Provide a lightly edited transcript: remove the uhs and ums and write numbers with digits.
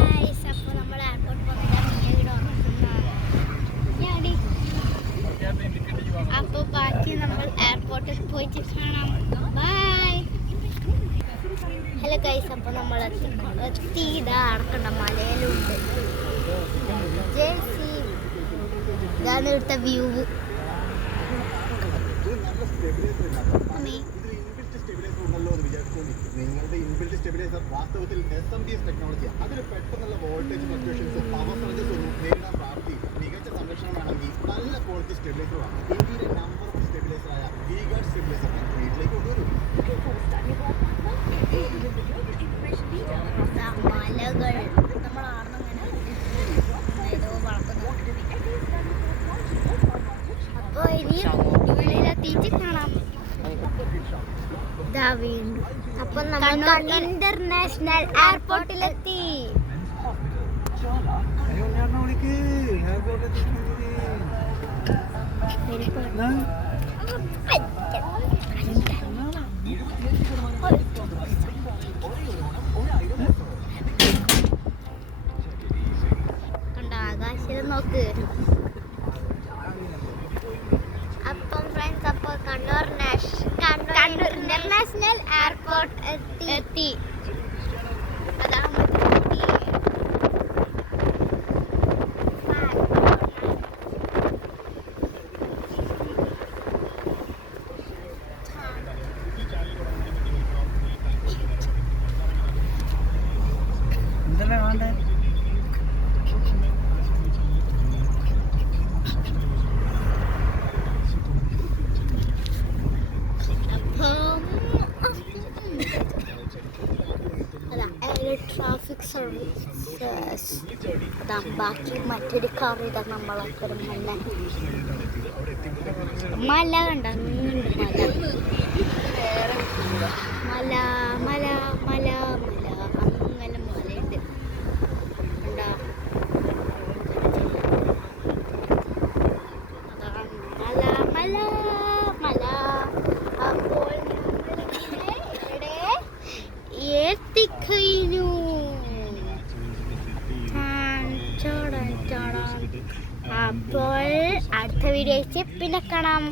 Guys, അപ്പോൾ നമ്മൾ airport അപ്പോൾ ബാക്കി നമ്മൾ എയർപോർട്ടിൽ പോയിട്ട് കാണാം. ബൈ. ഹലോ ഗൈസ്, അപ്പോൾ നമ്മൾ എത്തി. ഇതാ അടക്കണ്ട മലയിലുണ്ട് ജേസി. ഇതാണ് ഇവിടുത്തെ വ്യൂ. നിങ്ങളുടെ ഇൻബിൽറ്റ് സ്റ്റെബിലൈസർ വാസ്തവത്തിൽ SMDS ടെക്നോളജിയാണ്. അതിന് പെട്ടെന്നുള്ള വോൾട്ടേജ് ഫ്ലക്ച്വേഷൻസ്, പവർ സർജസ് ഒന്നും നേരിടാൻ പ്രാപ്തിയില്ല. മികച്ച സംരക്ഷണമാണെങ്കിൽ നല്ല ക്വാളിറ്റി സ്റ്റെബിലൈസറാണ്. ഇന്ത്യയിലെ നമ്പർ ഓഫ് സ്റ്റെബിലൈസറായ V-Guard സ്റ്റെബിലൈസർ വീട്ടിലേക്ക് കൊണ്ടുവരും. മലകൾ നമ്മൾ അപ്പോൾ ഇനി ഉള്ളിലെത്തിയിട്ട് കാണാം. അപ്പൊ നമ്മൾ ഇന്റർനാഷണൽ എയർപോർട്ടിലെത്തി. കണ്ട ആകാശം നോക്ക്. അപ്പം ഫ്രണ്ട്സ്, അപ്പോൾ കണ്ണൂർ ഇന്റർനാഷണൽ എയർപോർട്ട് എത്തി. അതാണ് ട്രാഫിക് സർവീസസ്. ബാക്കി മറ്റൊരു കാർ ഇതാ നമ്മളൊക്കെ മല കണ്ട മല മല മല മല അങ്ങനെ മലയുണ്ട് കണ്ട. മല മല മല. അപ്പോൾ എത്തിക്കഴിഞ്ഞു. അപ്പോൾ അടുത്ത വീഡിയോ പിന്നെ കാണാം.